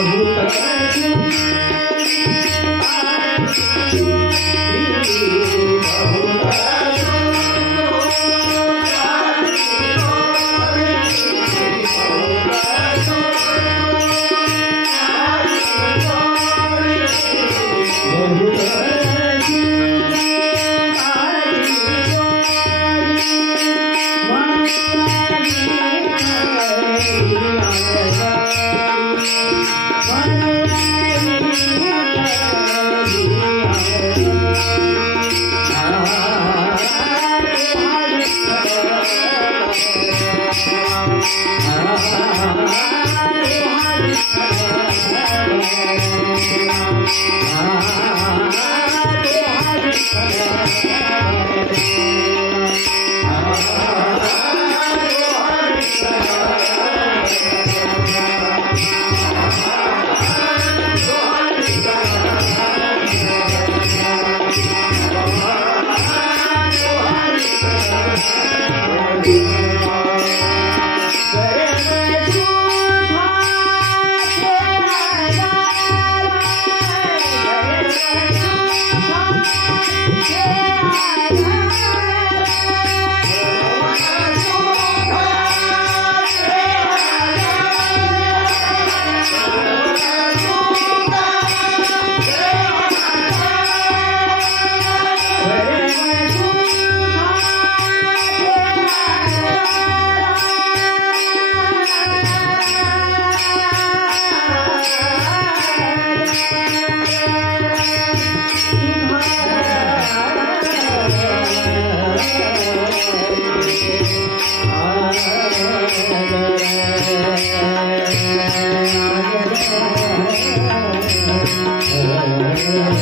Oh, آ آ تو حاضر